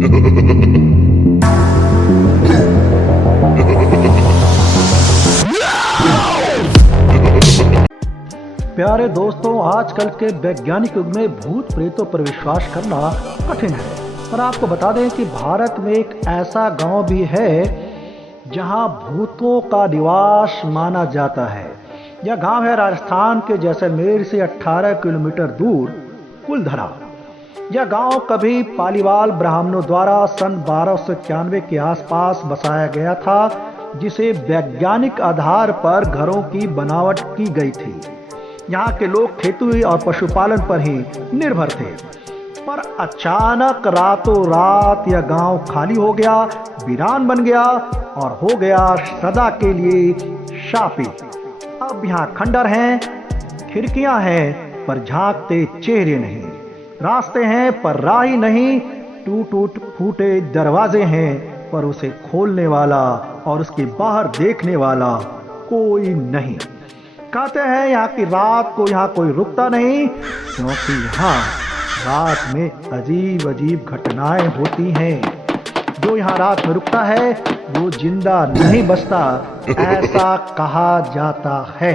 प्यारे दोस्तों, आजकल के वैज्ञानिक युग में भूत प्रेतों पर विश्वास करना कठिन है। पर आपको बता दें कि भारत में एक ऐसा गांव भी है जहां भूतों का निवास माना जाता है। यह गांव है राजस्थान के जैसलमेर से 18 किलोमीटर दूर कुलधरा। यह गांव कभी पालीवाल ब्राह्मणों द्वारा सन 1291 के आसपास बसाया गया था, जिसे वैज्ञानिक आधार पर घरों की बनावट की गई थी। यहाँ के लोग खेती और पशुपालन पर ही निर्भर थे। पर अचानक रातों रात यह गांव खाली हो गया, वीरान बन गया और हो गया सदा के लिए शापित। अब यहाँ खंडर हैं, खिड़कियां हैं पर झांकते चेहरे नहीं, रास्ते हैं पर राह ही नहीं, टूट फूटे दरवाजे हैं पर उसे खोलने वाला और उसके बाहर देखने वाला कोई नहीं। कहते हैं यहाँ की रात को यहाँ कोई रुकता नहीं, क्योंकि यहाँ रात में अजीब अजीब घटनाएं होती हैं। जो यहाँ रात में रुकता है वो जिंदा नहीं बचता, ऐसा कहा जाता है।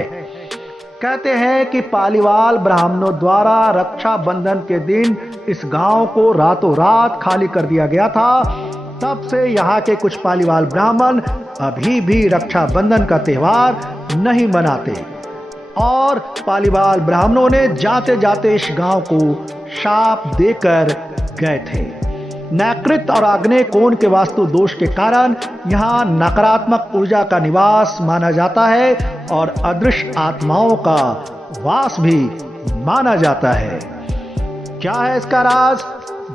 कहते हैं कि पालीवाल ब्राह्मणों द्वारा रक्षाबंधन के दिन इस गांव को रातों रात खाली कर दिया गया था। तब से यहाँ के कुछ पालीवाल ब्राह्मण अभी भी रक्षाबंधन का त्योहार नहीं मनाते और पालीवाल ब्राह्मणों ने जाते जाते इस गांव को शाप देकर गए थे। नैकृत और आग्नेय कोण के वास्तु दोष के कारण यहाँ नकारात्मक ऊर्जा का निवास माना जाता है और अदृश्य आत्माओं का वास भी माना जाता है। क्या है इसका राज?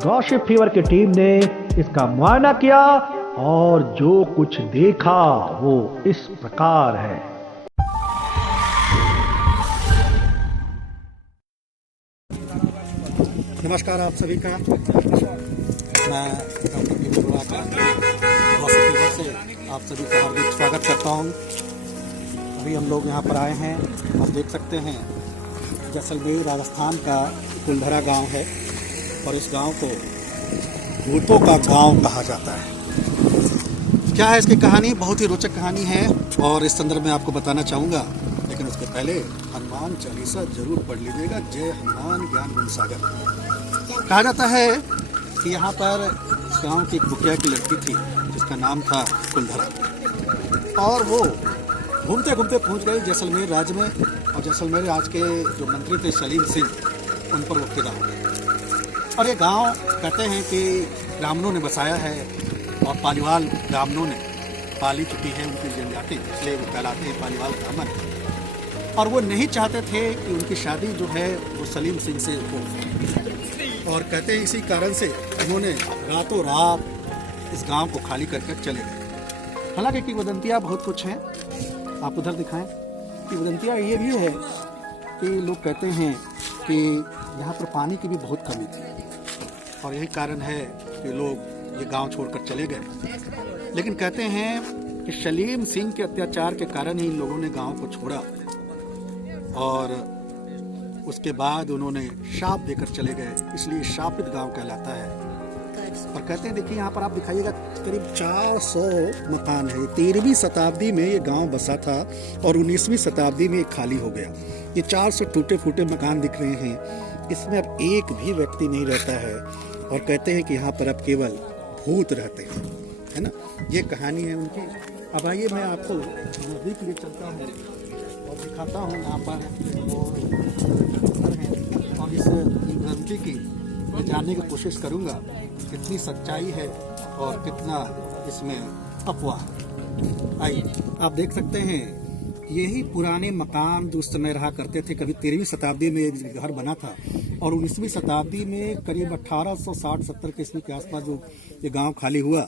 गॉसिप फीवर की टीम ने इसका मुआयना किया और जो कुछ देखा वो इस प्रकार है। नमस्कार आप सभी का, मैं डॉक्टर पीवी बुराकर गॉसिप फीवर से आप सभी का हार्दिक स्वागत करता हूं। अभी हम लोग यहां पर आए हैं, आप देख सकते हैं जैसलमेर राजस्थान का कुलधरा गांव है और इस गांव को भूतों का गांव कहा जाता है। क्या है इसकी कहानी? बहुत ही रोचक कहानी है और इस संदर्भ में आपको बताना चाहूँगा, लेकिन उसके पहले हनुमान चालीसा जरूर पढ़ लीजिएगा। जय हनुमान ज्ञान गुण सागर। कहा जाता है कि यहाँ पर इस गाँव की एक मुखिया की लड़की थी जिसका नाम था कुलधरा, और वो घूमते घूमते पहुँच गई जैसलमेर राज्य में, और जैसलमेर राज्य के जो मंत्री थे सलीम सिंह, उन पर वो फिदा हो गए। और ये गांव कहते हैं कि ब्राह्मणों ने बसाया है और पालीवाल ब्राह्मणों ने पाली चुकी है उनकी जनजाति, इसलिए वो कहलाते हैं पालीवाल ब्राह्मण। और वो नहीं चाहते थे कि उनकी शादी जो है वो सलीम सिंह से हो, और कहते हैं इसी कारण से उन्होंने रातों रात इस गांव को खाली करके चले गए। हालांकि किंवदंतियाँ बहुत कुछ हैं, आप उधर दिखाएं। किंवदंतियाँ ये भी है कि लोग कहते हैं कि यहाँ पर पानी की भी बहुत कमी थी और यही कारण है कि लोग ये गांव छोड़कर चले गए। लेकिन कहते हैं कि सलीम सिंह के अत्याचार के कारण ही इन लोगों ने गांव को छोड़ा और उसके बाद उन्होंने शाप देकर चले गए, इसलिए शापित गांव कहलाता है। और कहते हैं, देखिए यहाँ पर आप दिखाइएगा, करीब 400 मकान है। 13वीं शताब्दी में ये गांव बसा था और 19वीं शताब्दी में ये खाली हो गया। ये 400 टूटे फूटे मकान दिख रहे हैं, इसमें अब एक भी व्यक्ति नहीं रहता है। और कहते हैं कि यहाँ पर अब केवल भूत रहते हैं, है ना। ये कहानी है उनकी। अब आइए मैं आपको नजदीक ले चलता हूँ और दिखाता हूँ यहाँ पर घर हैं, और इस ग्रंथि की मैं जानने की कोशिश करूँगा कितनी सच्चाई है और कितना इसमें अफवाह। आइए आप देख सकते हैं, यही पुराने मकान जो उस समय रहा करते थे। कभी 13वीं शताब्दी में एक घर बना था और 19वीं शताब्दी में करीब 1860-70 के ईस्वी के आसपास जो ये गांव खाली हुआ,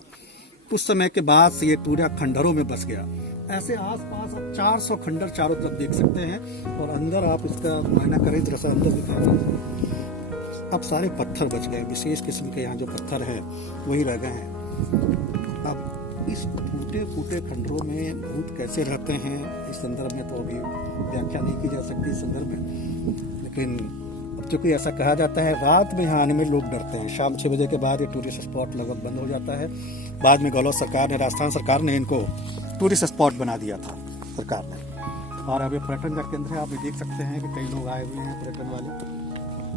उस समय के बाद से ये पूरा खंडरों में बस गया। ऐसे आसपास आप 400 खंडर चारों तरफ देख सकते हैं। और अंदर आप इसका मुआयना करें, जरा सा अंदर दिखाएं। अब सारे पत्थर बच गए, विशेष किस्म के यहाँ जो पत्थर हैं वही रह गए हैं। अब इस टूटे फूटे खंडरों में भूत कैसे रहते हैं, इस संदर्भ में तो अभी व्याख्या नहीं की जा सकती इस संदर्भ में, लेकिन क्योंकि ऐसा कहा जाता है रात में यहाँ आने में लोग डरते हैं। शाम 6 बजे के बाद ये टूरिस्ट स्पॉट लगभग बंद हो जाता है। बाद में गहलोत सरकार ने, राजस्थान सरकार ने इनको टूरिस्ट स्पॉट बना दिया था सरकार ने। और अब ये पर्यटन का केंद्र है, आप ये देख सकते हैं कि कई लोग आए हुए हैं पर्यटन वाले।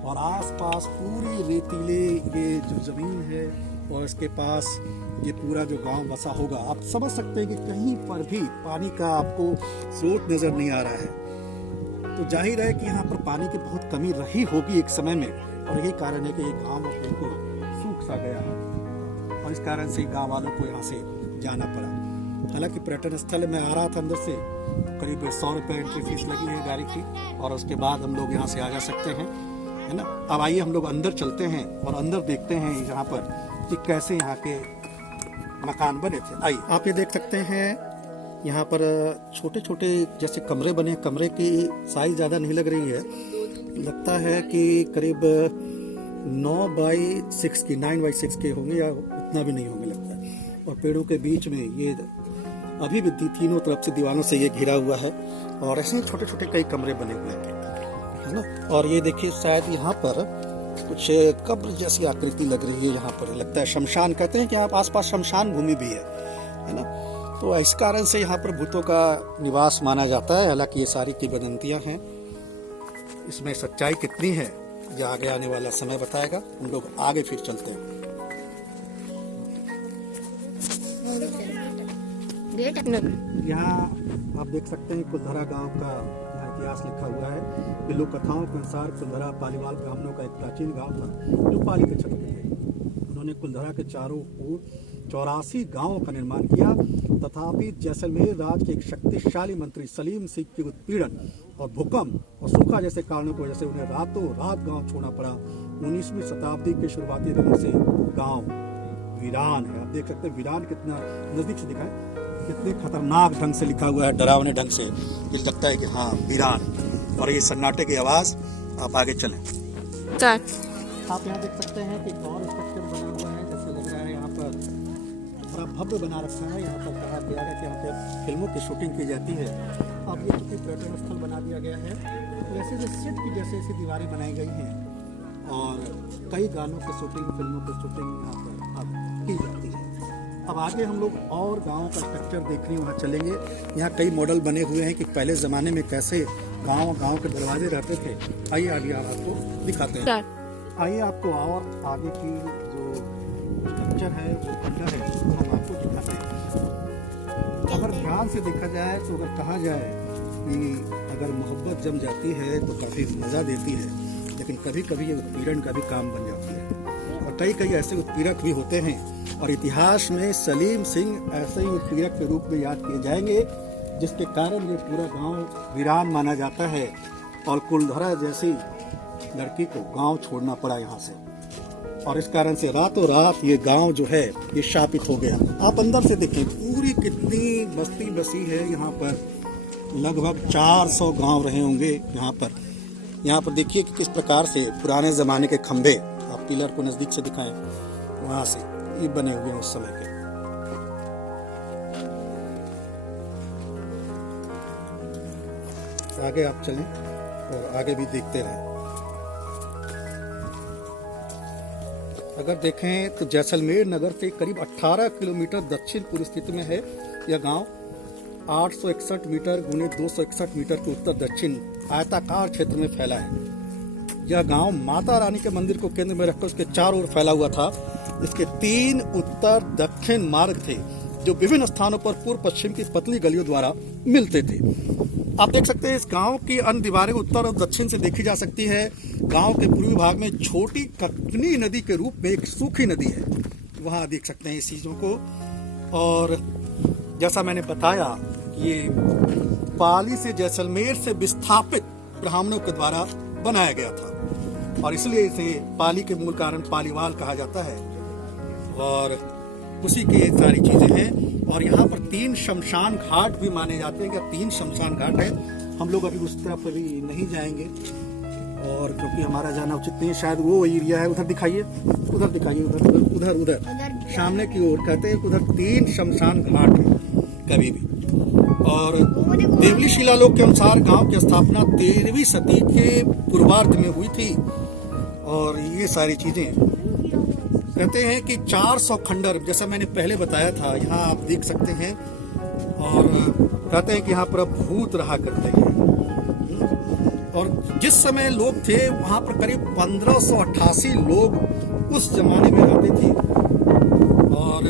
और आसपास पूरी रेतीले ये जो ज़मीन है और इसके पास ये पूरा जो गांव बसा होगा, आप समझ सकते हैं कि कहीं पर भी पानी का आपको स्रोत नज़र नहीं आ रहा है। तो जाहिर है कि यहाँ पर पानी की बहुत कमी रही होगी एक समय में, और यही कारण है कि ये गांव बिल्कुल सूख सा गया है और इस कारण से गांव वालों को यहाँ से जाना पड़ा। हालांकि पर्यटन स्थल में आ रहा था अंदर से, करीब 100 रुपये एंट्री फीस लगी है गाड़ी की, और उसके बाद हम लोग यहाँ से आ जा सकते हैं, है ना। अब आइए हम लोग अंदर चलते हैं और अंदर देखते हैं यहाँ पर कि कैसे यहाँ के मकान बने थे। आइए, आप ये देख सकते हैं यहाँ पर छोटे छोटे जैसे कमरे बने। कमरे की साइज ज़्यादा नहीं लग रही है, लगता है कि करीब 9x6 की 9x6 के होंगे, या उतना भी नहीं होंगे लगता है। और पेड़ों के बीच में ये अभी भी तीनों तरफ से दीवारों से ये घिरा हुआ है, और ऐसे ही छोटे छोटे कई कमरे बने हुए हैं, है ना। और ये देखिए शायद यहाँ पर कुछ कब्र जैसी आकृति लग रही है। यहाँ पर लगता है शमशान, कहते हैं कि यहाँ आसपास शमशान भूमि भी है ना। तो इस कारण से यहाँ पर भूतों का निवास माना जाता है। हालांकि ये सारी किंवदंतियाँ हैं, इसमें सच्चाई कितनी है ये आगे आने वाला समय बताएगा। हम लोग आगे फिर चलते हैं। यहाँ आप देख सकते हैं कुलधरा गांव का यहाँ इतिहास लिखा हुआ है कि लोक कथाओं के अनुसार कुलधरा पालीवाल ब्राह्मणों का एक प्राचीन गांव था जो पाली के क्षेत्र के थे। उन्होंने कुलधरा के चारों ओर 84 गांवों का निर्माण किया। तथापि जैसलमेर राज्य के एक शक्तिशाली मंत्री सलीम सिंह के उत्पीड़न और भूकंप और सूखा जैसे कारणों की वजह से उन्हें रातों रात गांव छोड़ना पड़ा। 19वीं शताब्दी के शुरुआती दिनों से गांव वीरान है। आप देख सकते हैं वीरान कितना नजदीक से दिखाए, कितने खतरनाक ढंग से लिखा हुआ है, डरावने ढंग से। ये लगता है कि हाँ वीरान। और ये सन्नाटे की आवाज। आप आगे चलें। आप यहाँ देख सकते हैं कि और स्ट्रक्चर बना हुआ है, जैसे लग रहा है यहाँ पर बड़ा भव्य बना रखा है। यहाँ पर कहा गया है कि यहाँ पे फिल्मों की शूटिंग की जाती है। अब ये चूंकि पर्यटन स्थल बना दिया गया है, तो ऐसे जो सेट की जैसे ऐसी दीवारें बनाई गई हैं, और कई गानों की शूटिंग, फिल्मों की शूटिंग यहाँ पर अब की जाती है। अब आगे हम लोग और गाँव का स्ट्रक्चर देखने वहाँ चलेंगे। यहाँ कई मॉडल बने हुए हैं कि पहले ज़माने में कैसे गाँव के दरवाजे रहते थे। आइए आगे आपको दिखाते हैं। आइए आपको और आगे की जो स्ट्रक्चर है, जो खंडर है, उसको हम आपको दिखाते हैं। अगर ध्यान से देखा जाए तो अगर कहा जाए कि अगर मोहब्बत जम जाती है तो काफ़ी मज़ा देती है, लेकिन कभी कभी ये उत्पीड़न का भी काम बन जाती है। और कई कई ऐसे उत्पीड़क भी होते हैं, और इतिहास में सलीम सिंह ऐसे ही उत्पीड़क के रूप में याद किए जाएंगे, जिसके कारण ये पूरा गांव वीरान माना जाता है। और कुलधरा जैसी लड़की को गांव छोड़ना पड़ा यहाँ से, और इस कारण से रातों रात ये गांव जो है ये शापित हो गया। आप अंदर से देखें पूरी कितनी बस्ती बसी है यहाँ पर। लगभग 400 गांव रहे होंगे यहाँ पर। यहाँ पर देखिए कि किस प्रकार से पुराने ज़माने के खंभे, आप पिलर को नज़दीक से दिखाएं, वहाँ से ये बने हुए हैं उस समय के। आगे आप चलें और आगे भी देखते रहें। अगर देखें तो जैसलमेर नगर से करीब 18 किलोमीटर दक्षिण पूर्व स्थिति में है यह गांव। 861 मीटर गुने 261 मीटर के उत्तर दक्षिण आयताकार क्षेत्र में फैला है। यह गांव माता रानी के मंदिर को केंद्र में रखकर उसके चारों ओर फैला हुआ था। इसके 3 उत्तर दक्षिण मार्ग थे जो विभिन्न स्थानों पर पूर्व पश्चिम की पतली गलियों द्वारा मिलते थे। आप देख सकते हैं इस गांव की अन्य दीवारें उत्तर और दक्षिण से देखी जा सकती है। गांव के पूर्वी भाग में छोटी ककनी नदी के रूप में एक सूखी नदी है, वहां देख सकते हैं इस चीजों को। और जैसा मैंने बताया ये पाली से जैसलमेर से विस्थापित ब्राह्मणों के द्वारा बनाया गया था, और इसलिए इसे पाली के मूल कारण पालीवाल कहा जाता है। और उसी की ये सारी चीजें हैं। और यहाँ पर 3 शमशान घाट भी माने जाते हैं। क्या 3 शमशान घाट है? हम लोग अभी उस तरफ अभी नहीं जाएंगे, और क्योंकि हमारा जाना उचित नहीं है। शायद वो एरिया है, उधर दिखाइए, उधर दिखाइए, उधर सामने की ओर। कहते हैं उधर 3 शमशान घाट है कभी भी। और देवली शिलालेख के अनुसार गांव की स्थापना 13वीं सदी के पूर्वार्ध में हुई थी। और ये सारी चीज़ें। कहते हैं कि 400 खंडर, जैसा मैंने पहले बताया था, यहाँ आप देख सकते हैं। और कहते हैं कि यहाँ पर भूत रहा करते हैं। और जिस समय लोग थे वहाँ पर करीब 1588 लोग उस जमाने में रहते थे। और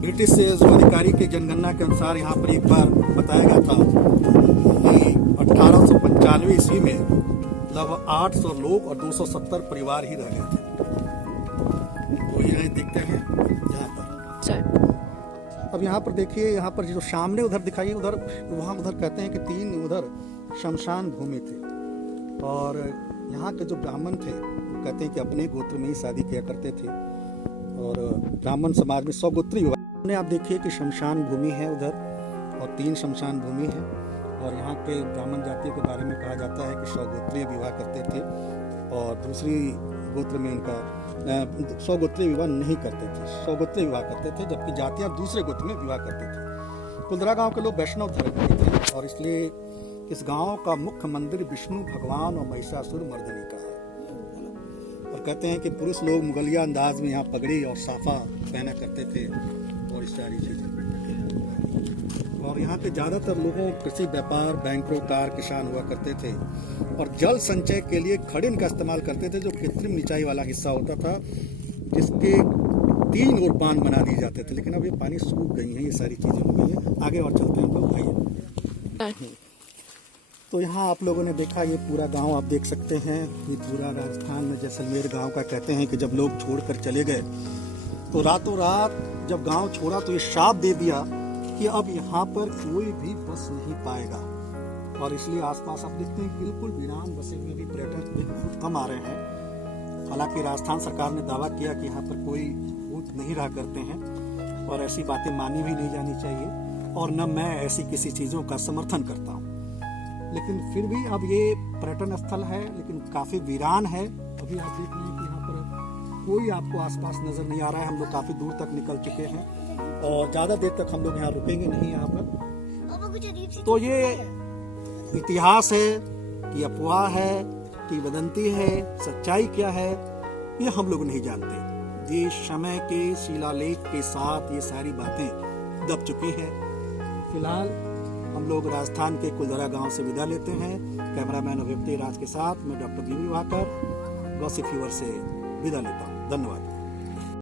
ब्रिटिश जो अधिकारी के जनगणना के अनुसार यहाँ पर एक बार बताया गया था कि 1895 ईस्वी में लगभग 800 लोग और 270 परिवार ही रह गए थे। तो ये देखते हैं यहाँ पर। अब यहाँ पर देखिए, यहाँ पर जो सामने उधर दिखाइए, उधर वहाँ उधर कहते हैं कि 3 उधर शमशान भूमि थे। और यहाँ के जो ब्राह्मण थे वो कहते हैं कि अपने गोत्र में ही शादी किया करते थे। और ब्राह्मण समाज में स्वगोत्री विवाह ने, आप देखिए कि शमशान भूमि है उधर और 3 शमशान भूमि है। और यहाँ के ब्राह्मण जातियों के बारे में कहा जाता है कि स्वगोत्रीय विवाह करते थे और दूसरी गोत्र में इनका स्वगोत्रीय विवाह नहीं करते थे, स्वगोत्रीय विवाह करते थे, जबकि जातियाँ दूसरे गोत्र में विवाह करते थे। कुलधरा गांव के लोग वैष्णव धर्म के थे और इसलिए इस गांव का मुख्य मंदिर विष्णु भगवान और महिषासुर मर्दिनी का है। और कहते हैं कि पुरुष लोग मुगलिया अंदाज में यहाँ पगड़ी और साफा पहना करते थे और इस सारी चीजें। और यहाँ के ज्यादातर लोगों कृषि, व्यापार, बैंकरोकार, किसान हुआ करते थे और जल संचय के लिए खड़िन का इस्तेमाल करते थे, जो कृत्रिम निचाई वाला हिस्सा होता था जिसके 3 ओर बांध बना दिए जाते थे। लेकिन अब ये पानी सूख गई है, ये सारी चीजें हो गई है। आगे और चलते हैं तो आइए। तो यहाँ आप लोगों ने देखा ये पूरा गांव आप देख सकते हैं। ये पूरा राजस्थान में जैसलमेर गांव का कहते हैं कि जब लोग छोड़कर चले गए तो रातों रात जब गांव छोड़ा तो ये शाप दे दिया कि अब यहाँ पर कोई भी बस नहीं पाएगा। और इसलिए आसपास आप देखते हैं बिल्कुल वीरान बसे हुए भी पर्यटक बहुत कम आ रहे हैं। हालांकि राजस्थान सरकार ने दावा किया कि यहाँ पर कोई भूत नहीं रहा करते हैं और ऐसी बातें मानी भी नहीं जानी चाहिए और न मैं ऐसी किसी चीज़ों का समर्थन करता हूँ। लेकिन फिर भी अब ये पर्यटन स्थल है लेकिन काफ़ी वीरान है। अभी आप देख रहे हैं कि यहाँ पर कोई आपको आसपास नज़र नहीं आ रहा है। हम लोग काफ़ी दूर तक निकल चुके हैं और ज़्यादा देर तक हम लोग यहाँ रुकेंगे नहीं यहाँ पर। तो ये इतिहास है कि अफवाह है कि वदंती है, सच्चाई क्या है, ये हम लोग नहीं जानते। ये समय के शिलालेख के साथ ये सारी बातें दब चुकी हैं। फिलहाल हम लोग राजस्थान के कुलधरा गांव से विदा लेते हैं। कैमरामैन अभिव्यक्ति राज के साथ मैं डॉक्टर बीवी वाकर गॉसिप फीवर से विदा लेता हूँ। धन्यवाद।